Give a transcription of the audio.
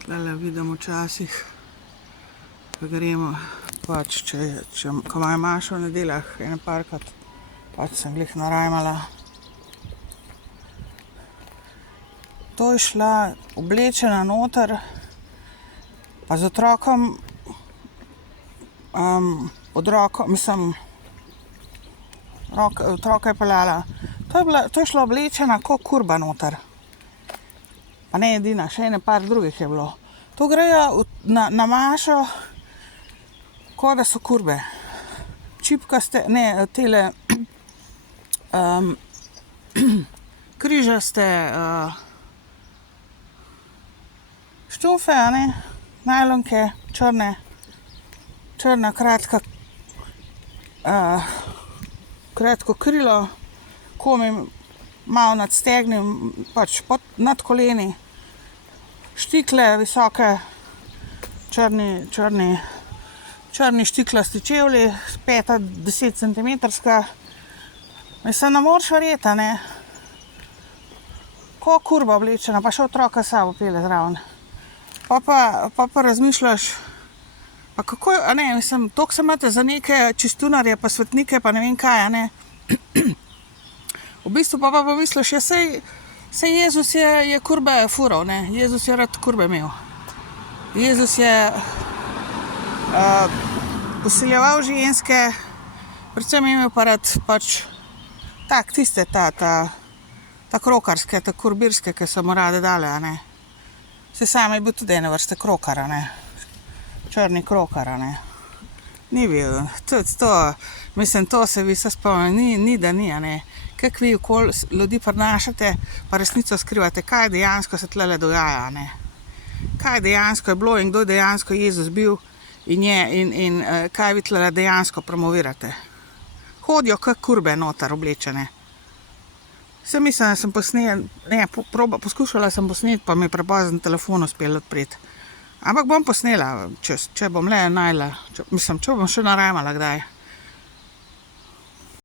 Tlele vidim včasih, ko gremo, pač, ko imajo Mašo v nedeljah ene parkrat, pač sem glih narajmala. To je šla oblečena noter, pa z otrokom, pod roko, mislim, otroka je peljala. To je šla oblečena ko kurba noter. Pa ne edina, še ene par drugih je bilo. To grejo na Mašo, ko da so kurbe. Čipkaste, ne, tele križaste štufe, a ne, najlonke, črna kratka, kratko krilo, komi malo nad stegnom, pač nad koleni, štikle visoke, črni štiklasti čevlji, peta 10 centimetrska. Mislim, ne moreš verjeti, a ne. Ko kurba oblečena, pa še otroka s sabo pelje zraven. Pa razmišljaš, pa kako, a ne, mislim, toliko se imate za neke čistunarje, pa svetnike, pa ne vem kaj, a ne. V bistvu pa misliš, ja, sej Jezus je kurbe fural, ne, Jezus je rad kurbe imel. Jezus je posiljeval ženske, predvsem je imel pa rad pač tiste, ta krokarske, ta kurbirske, ki so mu rade dale, a ne. Saj sam je bil tudi ene vrste krokar, a ne. Črni krokar, a ne. Ni bil, tudi to, mislim, to se vi se spomnili, ni da ni, a ne. Kako vi okoli ljudi prinašate, pa resnico skrivate, kaj dejansko se tlele dogaja, a ne. Kaj dejansko je bilo in kdo dejansko Jezus bil in kaj vi tlele dejansko promovirate. Hodijo kak kurbe noter oblečene. Vse mislim, da sem poskušala sem posneti, pa mi je prepozen telefon uspel odpreti. Ampak bom posnela, če bom le najla, mislim, če bom še narajmala kdaj.